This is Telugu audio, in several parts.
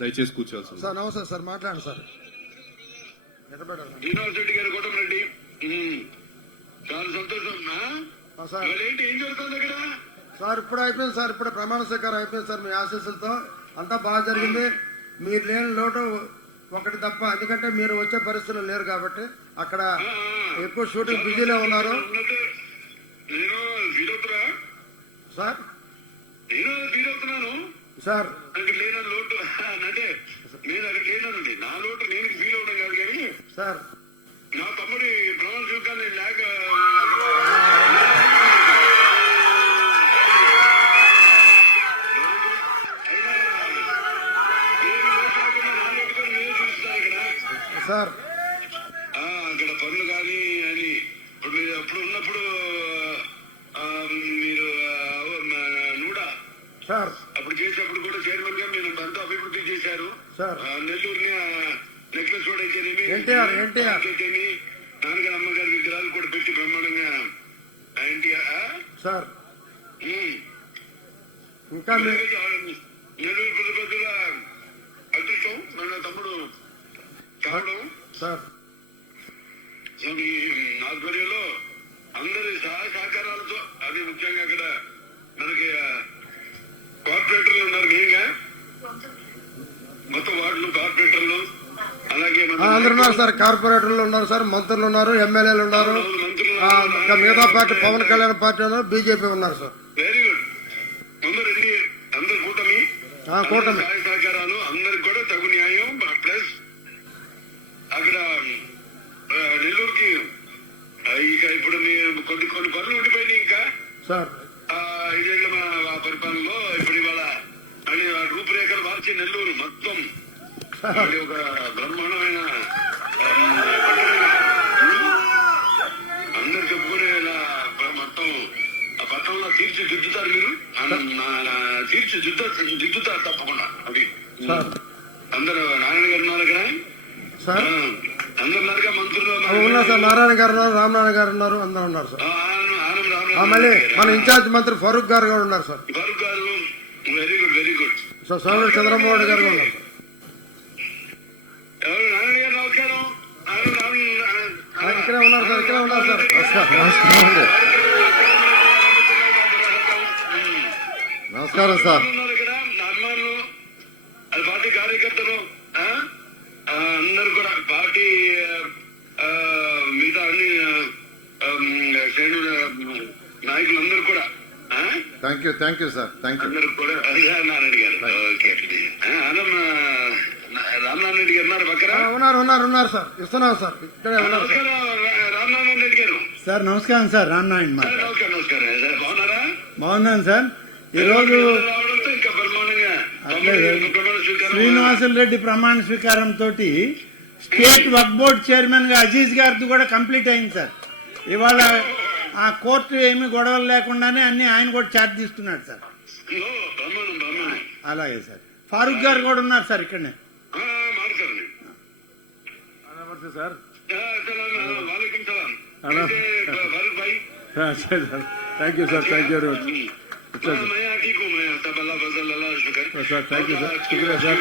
దయచేసి కూర్చోవాల్సింది సార్ నమస్తే సార్ మాట్లాడండి సార్. గారు. చాలా సంతోషం ఏంటి? ఏం జరుగుతుంది అక్కడ? సార్ ఇప్పుడు అయిపోయింది సార్ ఇప్పుడు ప్రమాణ స్వీకారం అయిపోయింది సార్ మీ ఆశీస్సులతో. అంతా బాగా జరిగింది. మీరు లేని లోటు ఒకటి తప్ప ఎందుకంటే మీరు వచ్చే పరిస్థితులు లేరు కాబట్టి అక్కడ. ఎక్కువ షూటింగ్ బిజీలో ఉన్నారు. సార్? సార్. అంటే నేను అక్కడ లేనండి నా లోటు నేను ఫీల్ అవడం కాదు కానీ సార్. నా తమ్ముడి ప్రమాణ స్వీకారం లేక సార్. ఆ, అక్కడ పనులు కానీ అని. ఇప్పుడు మీరు అప్పుడు ఉన్నప్పుడు మీరు నూడా. సార్. అప్పుడు చేసేటప్పుడు కూడా చైర్మన్ చేశారు నెల్లూరుని నెక్లెస్ రోడ్ అయితేనేమి. అయితేనేమి నాన్నగారు అమ్మగారి విగ్రహాలు కూడా పెట్టి బ్రహ్మాండంగా ఎన్టీఆర్? సార్. ఇంకా నెల్లూరు ప్రతిపత్తుల అదృష్టం మన తమ్ముడు కావడం సార్ సో మీ ఆధ్వర్యంలో అందరి సహాయ సహకారాలతో అది ముఖ్యంగా అక్కడ మనకి ఆ, కార్పొరేటర్లు ఉన్నారు మెయిన్గా మొత్తం వార్డులు కార్పొరేటర్లు అలాగే మన ఆ, అందరు ఉన్నారు సార్. కార్పొరేటర్లు ఉన్నారు సార్. మంత్రులు ఉన్నారు ఎమ్మెల్యేలు ఉన్నారు. మిగతా పార్టీ పవన్ కళ్యాణ్ పార్టీ ఉన్నారు బీజేపీ ఉన్నారు సార్. వెరీ గుడ్ అందరు కూటమి? ఆ, కూటమి. సహాయ సహకారాలు అందరికి కూడా తగు న్యాయం ప్లస్ అక్కడ ఆ, నెల్లూరుకి ఆ, ఇక ఇప్పుడు మీరు కొన్ని కొన్ని పనులు ఉండిపోయినాయి ఇంకా సార్ ఆ ఐదేళ్ళ మన పరిపాలనలో ఇప్పుడు ఇవాళ మళ్ళీ ఆ రూపురేఖలు మార్చి నెల్లూరు మొత్తం మళ్ళీ ఒక బ్రహ్మాండమైన ఆ, పట్టణంగా, అందరు చెప్పుకునేలా మొత్తం ఆ పట్టణంలో తీర్చిదిద్దుతారు మీరు అన్న- నా- నా- తీర్చిదిద్దు దిద్దుతారు తప్పకుండా అది సార్ అందరూ నారాయణ గారు ఉన్నారు ఇక్కడ సార్ ఆ, అందరు ఉన్నారుగా మంత్రులు ఆ, ఉన్నారు సార్ నారాయణ గారు ఉన్నారు రామనారాయణ గారు ఉన్నారు అందరూ ఉన్నారు సార్. మళ్ళీ. మన ఇన్ఛార్జ్ మంత్రి ఫరూక్ గారు కూడా ఉన్నారు sir. Very good very Chandrababu Naidu గారు కూడా ఉన్నారు. ఇక్కడే ఉన్నారు సార్ ఇక్కడే ఉన్నారు సార్. నమస్కారం. సార్. అది పార్టీ నాయకులు అందరూ కూడా? Thank you thank you sir thank you అందరూ కూడా నారాయణ గారు ఓకే. ఆ, ఆనం రామనారాయణ రెడ్డి గారు ఉన్నారు పక్కన? ఉన్నారు ఉన్నారు ఉన్నారు సార్ ఇస్తున్నాం సార్ ఇక్కడే ఉన్నారు. రామనారాయణ రెడ్డి గారు. సార్ నమస్కారం సార్ రామనారాయణ నమస్కారం నమస్కారం. బాగున్నారా? బాగున్నాను సార్ ఈరోజు ప్రమాణ స్వీకారం శ్రీనివాసులు రెడ్డి ప్రమాణ స్వీకారం తోటి స్టేట్ వక్ బోర్డ్ చైర్మన్గా అజీజ్ గారిది కూడా కంప్లీట్ అయింది సార్ ఇవాళ ఆ కోర్టు ఏమి గొడవలు లేకుండానే అన్ని ఆయన కూడా ఛార్జ్ తీస్తున్నాడు సార్ అలాగే సార్ ఫారూక్ గారు కూడా ఉన్నారు సార్ ఇక్కడనే sir thank you sir thank you very sir thank you sir sir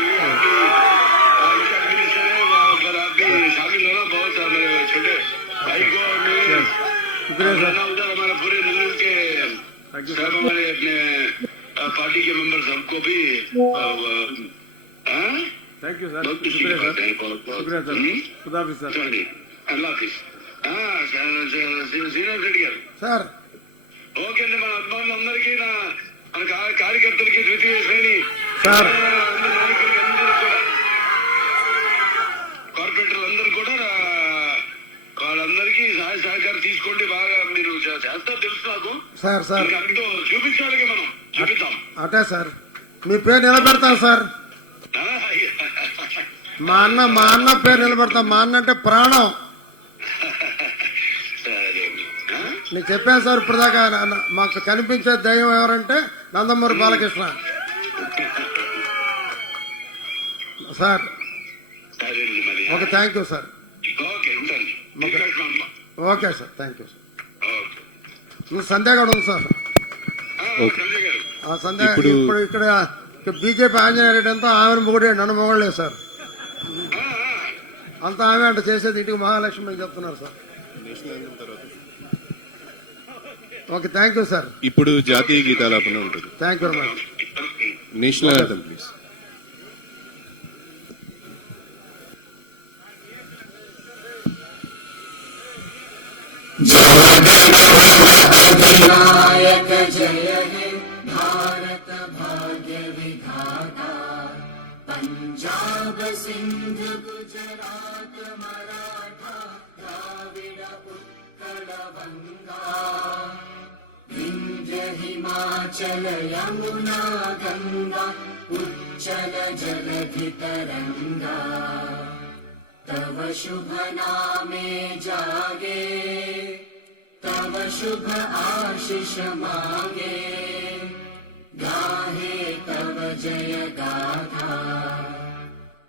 शुक्रिया, sir. रहना उधर हमारे पूरे मिलूर के Thank you, सब sir. हमारे अपने अ, पार्टी के मेंबर सबको भी अ, हाँ? థ్యాంక్ యూ సార్ बहुत खुशी की శుక్రియా बात సార్ है बहुत बहुत శుక్రియా సార్ हम्म? ఖుదాఫిజ్ సార్ चलिए अल्लाह हाफिज हाँ, శ్రీ- శ్రీ- శ్రీనివాస్ రెడ్డి గారు సార్ ఓకే అండి మన అభిమానులందరికీ నా మన కా- కార్యకర్తలకి ద్వితీయ శ్రేణి సార్. Sir sir. అటే సార్. మీ పేరు నిలబెడతాం సార్. మా అన్న మా అన్న పేరు నిలబెడతాం. మా అన్న అంటే ప్రాణం? నేను చెప్పాను సార్ ఇప్పుడు దాకా మాకు కనిపించే దైవం ఎవరంటే Nandamuri Balakrishna. Sir. Okay thank you sir. Okay sir. Thank you sir. ఉంది సార్. ఇప్పుడు- ఇక్కడ ఇక బీజేపీ ఆంజనేయ రెడ్డి అంతా ఆమెను మొగుడే నన్ను మొగడలేదు సార్. అంతా ఆమె అంట చేసేది ఇంటికి మహాలక్ష్మి అని చెప్తున్నారు sir. Okay thank you sir. ఇప్పుడు జాతీయ గీతాలాపన ఉంటుంది. Thank you very much. National please. Sindh Gujarat, Maratha, Dravida, Utkala, Banga. Himachal, Yamuna, Ganga उच्चल तरंगा तव शुभ नामे जागे, तव शुभ आशीष मागे। गाहे तव जय गाथा।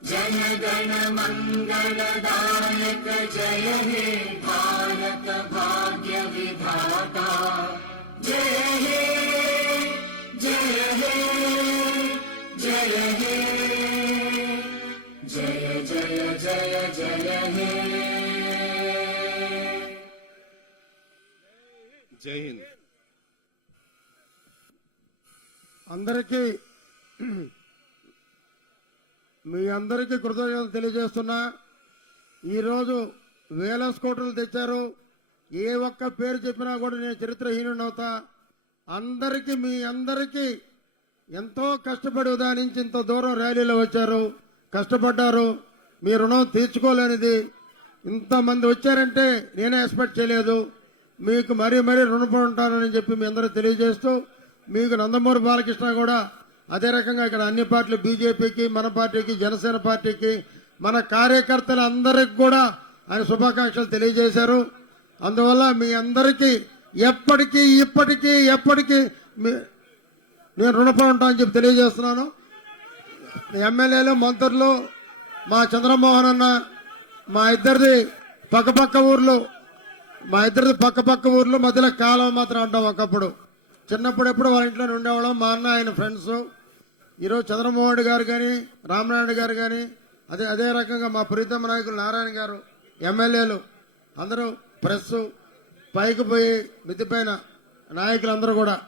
जन गण मंगल दायक जय हे भारत भाग्य विधाता। जय हे जय हे जय हे। जय जय जय जय हे। जय हिंद। अंदर की మీ అందరికీ కృతజ్ఞతలు తెలియజేస్తున్నా. ఈరోజు వేల స్కూటర్లు తెచ్చారు. ఏ ఒక్క పేరు చెప్పినా కూడా నేను చరిత్రహీనుడు అవుతా. అందరికీ మీ అందరికీ ఎంతో కష్టపడి ఉదయం ఇంత దూరం ర్యాలీలో వచ్చారు. కష్టపడ్డారు. మీ రుణం తీర్చుకోలేనిది. ఇంతమంది వచ్చారంటే నేనే ఎక్స్పెక్ట్ చేయలేదు. మీకు మరీ మరీ రుణపడి ఉంటానని చెప్పి మీ అందరూ తెలియజేస్తూ మీకు నందమూరి బాలకృష్ణ కూడా అదే రకంగా ఇక్కడ అన్ని పార్టీలు బీజేపీకి మన పార్టీకి జనసేన పార్టీకి మన కార్యకర్తలు అందరికి కూడా ఆయన శుభాకాంక్షలు తెలియజేశారు. అందువల్ల మీ అందరికీ ఎప్పటికీ ఇప్పటికీ ఎప్పటికీ మీ- నేను రుణపడి ఉంటానని చెప్పి తెలియజేస్తున్నాను. ఎమ్మెల్యేలు మంత్రులు మా చంద్రమోహన్ అన్న మా ఇద్దరిది పక్కపక్క ఊర్లు మా ఇద్దరిది పక్కపక్క ఊర్లు మధ్యలో కాలం మాత్రం అంటాం ఒకప్పుడు. చిన్నప్పుడు ఎప్పుడు వాళ్ళ ఇంట్లో ఉండేవాళ్ళం. మా అన్న ఆయన ఫ్రెండ్స్ ఈరోజు చంద్రమోహన్ రెడ్డి గారు కానీ రామనారాయణ గారు కానీ అదే అదే రకంగా మా ప్రీతమ నాయకులు నారాయణ గారు ఎమ్మెల్యేలు అందరూ ప్రెస్ పైకి పోయి మితిపైన నాయకులందరూ కూడా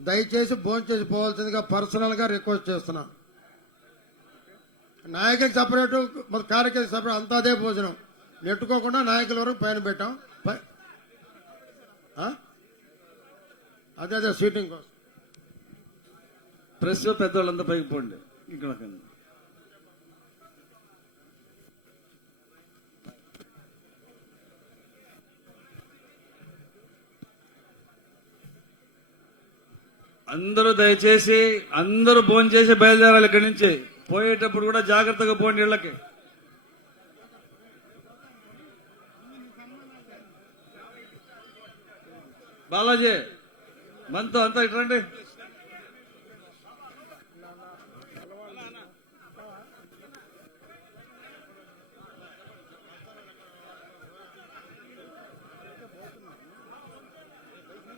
దయచేసి భోంచేసి పోవాల్సిందిగా పర్సనల్గా రిక్వెస్ట్ చేస్తున్నాను నాయకులకు సపరేటు మన కార్యకర్త సపరేట్ అంతా అదే భోజనం. నెట్టుకోకుండా నాయకుల వరకు పైన పెట్టాం. పై- అదే అదే సీటింగ్ కోసం. ప్రెస్లో పెద్దవాళ్ళంతా పైకి పోండి. ఇక్కడ అందరూ దయచేసి అందరూ ఫోన్ చేసి బయలుదేరాలి ఇక్కడి నుంచి. పోయేటప్పుడు కూడా జాగ్రత్తగా పోండి ఇళ్ళకి. బాలాజీ మనతో అంతా ఇట్రండి